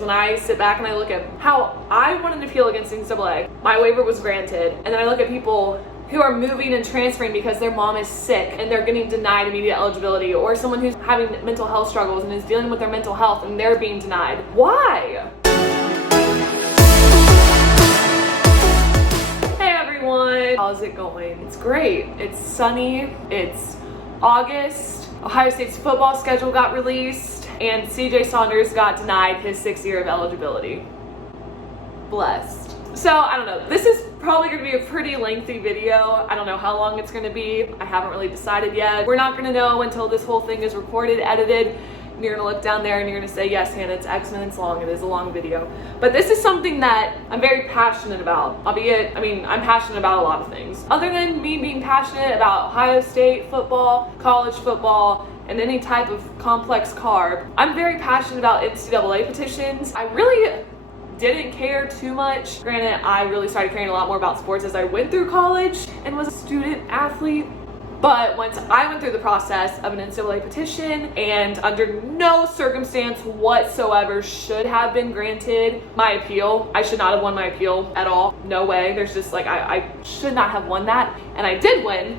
When I sit back and I look at how I wanted to appeal against NCAA, my waiver was granted, and then I look at people who are moving and transferring because their mom is sick and they're getting denied immediate eligibility, or someone who's having mental health struggles and is dealing with their mental health and they're being denied. Why? Hey everyone, how's it going? It's great. It's sunny. It's August. Ohio State's football schedule got released and CJ Saunders got denied his 6th year of eligibility. Blessed. So I don't know, this is probably going to be a pretty lengthy video. I don't know how long it's going to be. I haven't really decided yet. We're not going to know until this whole thing is recorded, edited, and you're going to look down there and you're going to say, yes, Hannah, it's X minutes long. It is a long video. But this is something that I'm very passionate about, albeit, I'm passionate about a lot of things. Other than me being passionate about Ohio State football, college football, and any type of complex carb, I'm very passionate about NCAA petitions. I really didn't care too much. Granted, I really started caring a lot more about sports as I went through college and was a student athlete. But once I went through the process of an NCAA petition, and under no circumstance whatsoever should have been granted my appeal, I should not have won my appeal at all. No way. There's just I should not have won that. And I did win.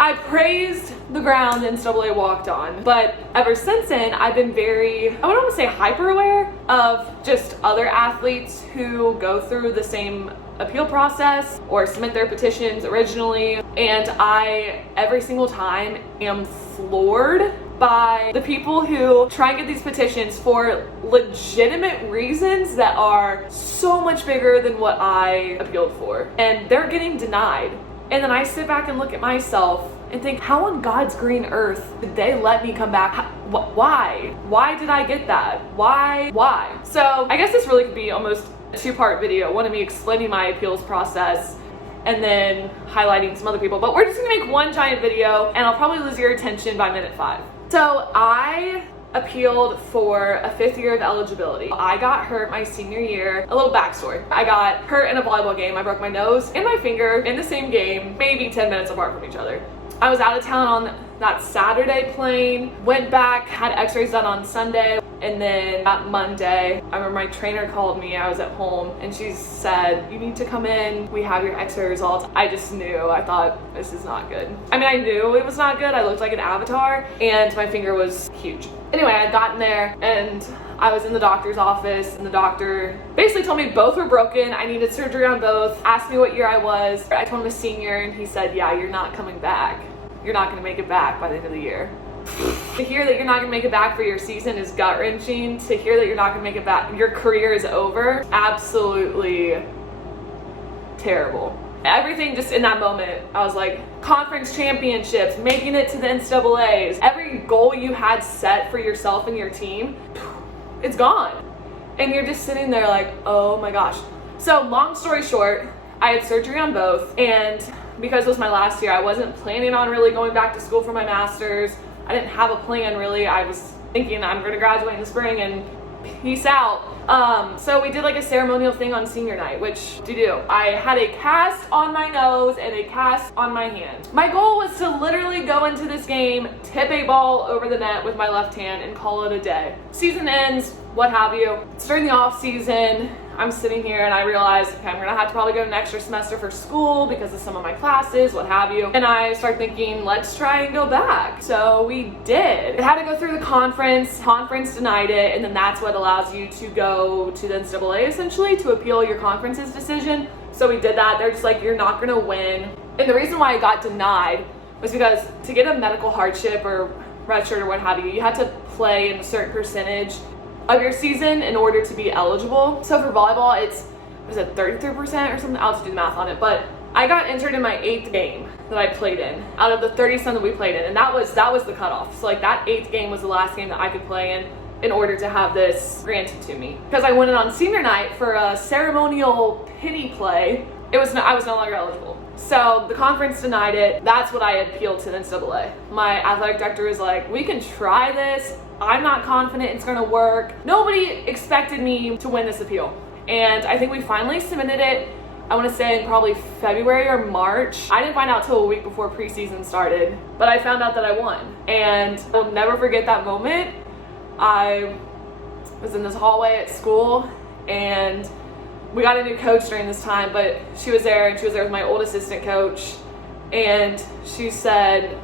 I praised the ground NCAA walked on, but ever since then, I've been very, I wouldn't want to say hyper aware of just other athletes who go through the same appeal process or submit their petitions originally. And I, every single time, am floored by the people who try and get these petitions for legitimate reasons that are so much bigger than what I appealed for. And they're getting denied. And then I sit back and look at myself and think, how on God's green earth did they let me come back? Why? Why did I get that? Why? So I guess this really could be almost a two-part video. One of me explaining my appeals process and then highlighting some other people. But we're just gonna make one giant video and I'll probably lose your attention by minute 5. So I appealed for a 5th year of eligibility. I got hurt my senior year. A little backstory. I got hurt in a volleyball game. I broke my nose and my finger in the same game, maybe 10 minutes apart from each other. I was out of town on that Saturday playing, went back, had x-rays done on Sunday, and then that Monday, I remember my trainer called me, I was at home, and she said, you need to come in, we have your x-ray results. I just knew, I thought, this is not good. I knew it was not good. I looked like an avatar, and my finger was huge. Anyway, I'd gotten there, and I was in the doctor's office, and the doctor basically told me both were broken. I needed surgery on both, asked me what year I was. I told him a senior, and he said, yeah, you're not coming back. You're not gonna make it back by the end of the year. To hear that you're not gonna make it back for your season is gut-wrenching. To hear that you're not gonna make it back, your career is over, absolutely terrible. Everything just in that moment, I was like, conference championships, making it to the NCAAs, every goal you had set for yourself and your team, it's gone. And you're just sitting there like, oh my gosh. So long story short, I had surgery on both, and because it was my last year, I wasn't planning on really going back to school for my master's. I didn't have a plan really. I was thinking I'm gonna graduate in the spring and peace out. So we did like a ceremonial thing on senior night, which to do. I had a cast on my nose and a cast on my hand. My goal was to literally go into this game, tip a ball over the net with my left hand and call it a day. Season ends, what have you. It's during the off season. I'm sitting here and I realize, okay, I'm gonna have to probably go an extra semester for school because of some of my classes, what have you. And I start thinking, let's try and go back. So we did. It had to go through the conference denied it, and then that's what allows you to go to the NCAA essentially to appeal your conference's decision. So we did that. They're just like, you're not gonna win. And the reason why I got denied was because to get a medical hardship or redshirt or what have you, you had to play in a certain percentage of your season in order to be eligible. So for volleyball, was it 33% or something? I'll have to do the math on it. But I got entered in my 8th game that I played in out of the 30-some that we played in. And that was the cutoff. So like that 8th game was the last game that I could play in order to have this granted to me. Because I went in on senior night for a ceremonial pity play, I was no longer eligible. So the conference denied it. That's what I appealed to the NCAA. My athletic director was like, we can try this. I'm not confident it's gonna work. Nobody expected me to win this appeal. And I think we finally submitted it, I wanna say in probably February or March. I didn't find out till a week before preseason started, but I found out that I won. And I'll never forget that moment. I was in this hallway at school, and we got a new coach during this time, but she was there, and she was there with my old assistant coach, and she said,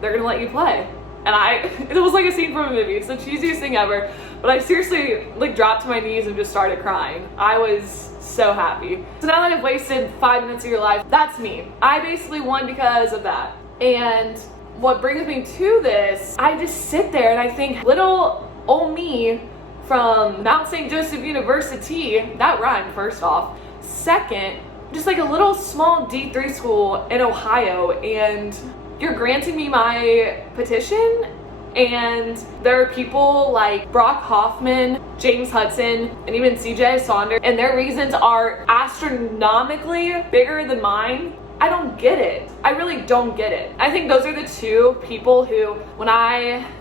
they're gonna let you play. And it was like a scene from a movie. It's the cheesiest thing ever, but I seriously like dropped to my knees and just started crying. I was so happy. So now that I've wasted 5 minutes of your life, that's me. I basically won because of that. And what brings me to this, I just sit there and I think, little old me from Mount St. Joseph University, that rhymed first off. Second, just like a little small D3 school in Ohio, and you're granting me my petition, and there are people like Brock Hoffman, James Hudson, and even CJ Saunders, and their reasons are astronomically bigger than mine. I don't get it. I really don't get it. I think those are the two people who,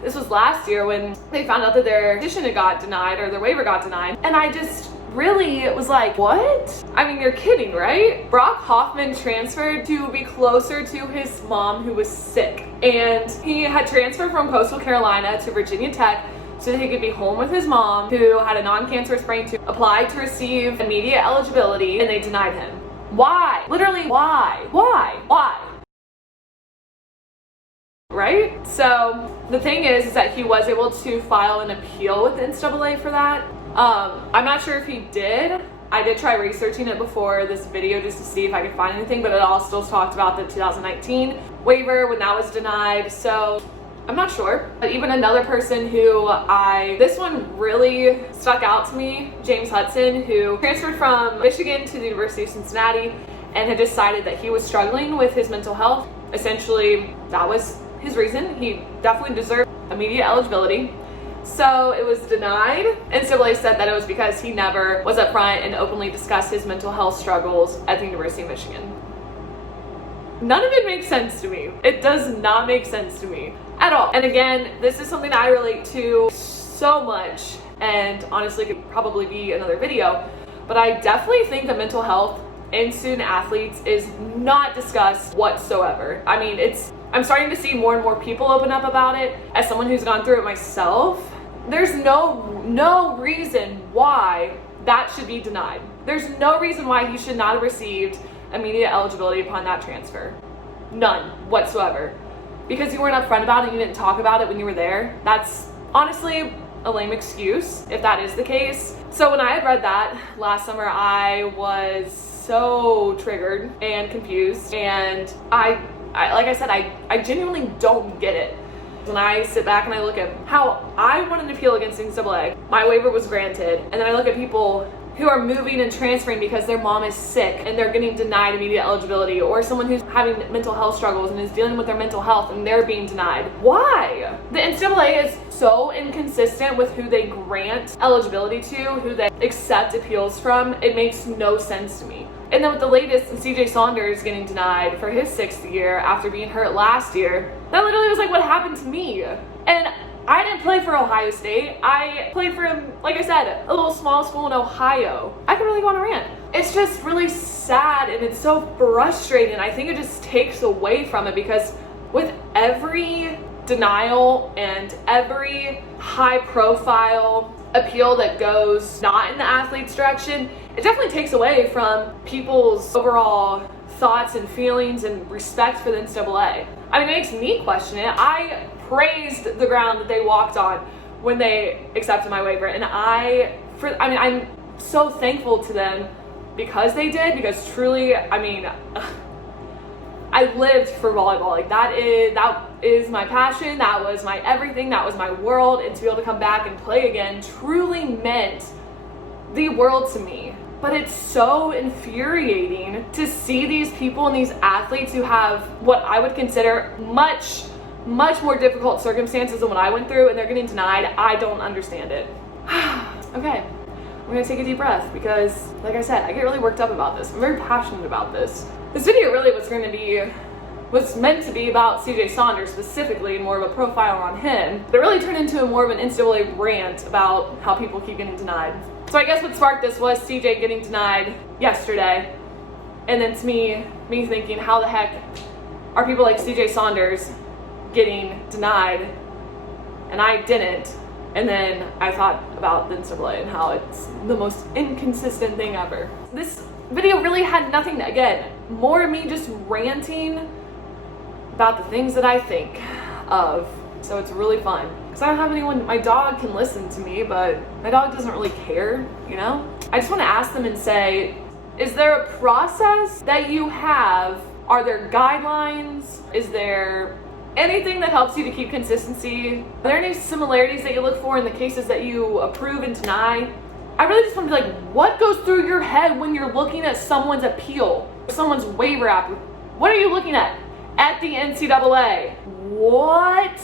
this was last year when they found out that their petition had got denied, or their waiver got denied, and I just really was like, what? I mean, you're kidding, right? Brock Hoffman transferred to be closer to his mom who was sick, and he had transferred from Coastal Carolina to Virginia Tech so that he could be home with his mom, who had a non-cancerous brain tumor, applied to receive immediate eligibility, and they denied him. Why? Literally, why? Right? So the thing is that he was able to file an appeal with the NCAA for that. I'm not sure if he did. I did try researching it before this video just to see if I could find anything, but it all still talked about the 2019 waiver when that was denied. So I'm not sure. But even another person who this one really stuck out to me, James Hudson, who transferred from Michigan to the University of Cincinnati and had decided that he was struggling with his mental health. Essentially, that was his reason. He definitely deserved immediate eligibility. So it was denied. NCAA said that it was because he never was upfront and openly discussed his mental health struggles at the University of Michigan. None of it makes sense to me. It does not make sense to me at all. And again, this is something that I relate to so much, and honestly could probably be another video, but I definitely think that mental health in student athletes is not discussed whatsoever. I mean, I'm starting to see more and more people open up about it. As someone who's gone through it myself, there's no reason why that should be denied. There's no reason why he should not have received immediate eligibility upon that transfer. None whatsoever. Because you weren't upfront about it, you didn't talk about it when you were there. That's honestly a lame excuse if that is the case. So when I had read that last summer, I was so triggered and confused, and I like I said, I genuinely don't get it. When I sit back and I look at how I wanted to appeal against NCAA, my waiver was granted, and then I look at people who are moving and transferring because their mom is sick and they're getting denied immediate eligibility, or someone who's having mental health struggles and is dealing with their mental health and they're being denied. Why? The NCAA is so inconsistent with who they grant eligibility to, who they accept appeals from. It makes no sense to me. And then with the latest, CJ Saunders getting denied for his 6th year after being hurt last year, that literally was like what happened to me. And I didn't play for Ohio State. I played for, like I said, a little small school in Ohio. I could really go on a rant. It's just really sad, and it's so frustrating. I think it just takes away from it, because with every denial and every high profile appeal that goes not in the athlete's direction, it definitely takes away from people's overall thoughts and feelings and respect for the NCAA. I mean, it makes me question it. I praised the ground that they walked on when they accepted my waiver, and I'm so thankful to them because they did, because truly, I mean, I lived for volleyball. Like that is my passion. That was my everything. That was my world. And to be able to come back and play again truly meant the world to me. But it's so infuriating to see these people and these athletes who have what I would consider much more difficult circumstances than what I went through, and they're getting denied. I don't understand it. Okay, I'm gonna take a deep breath, because like I said, I get really worked up about this. I'm very passionate about this. This video really was meant to be about CJ Saunders specifically, more of a profile on him, but it really turned into more of an NCAA rant about how people keep getting denied. So I guess what sparked this was CJ getting denied yesterday, and then it's me thinking, how the heck are people like CJ Saunders getting denied and I didn't? And then I thought about the NCAA and how it's the most inconsistent thing ever. This video really had nothing, again, more of me just ranting about the things that I think of. So it's really fun. Because I don't have anyone, my dog can listen to me, but my dog doesn't really care, you know? I just want to ask them and say, is there a process that you have? Are there guidelines? Is there anything that helps you to keep consistency? Are there any similarities that you look for in the cases that you approve and deny? I really just want to be like, what goes through your head when you're looking at someone's appeal, someone's waiver app? What are you looking at the NCAA? What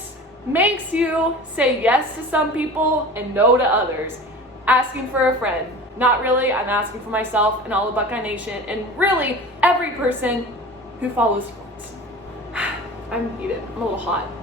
makes you say yes to some people and no to others? Asking for a friend. Not really, I'm asking for myself and all of Buckeye Nation, and really every person who follows sports. I'm heated, I'm a little hot.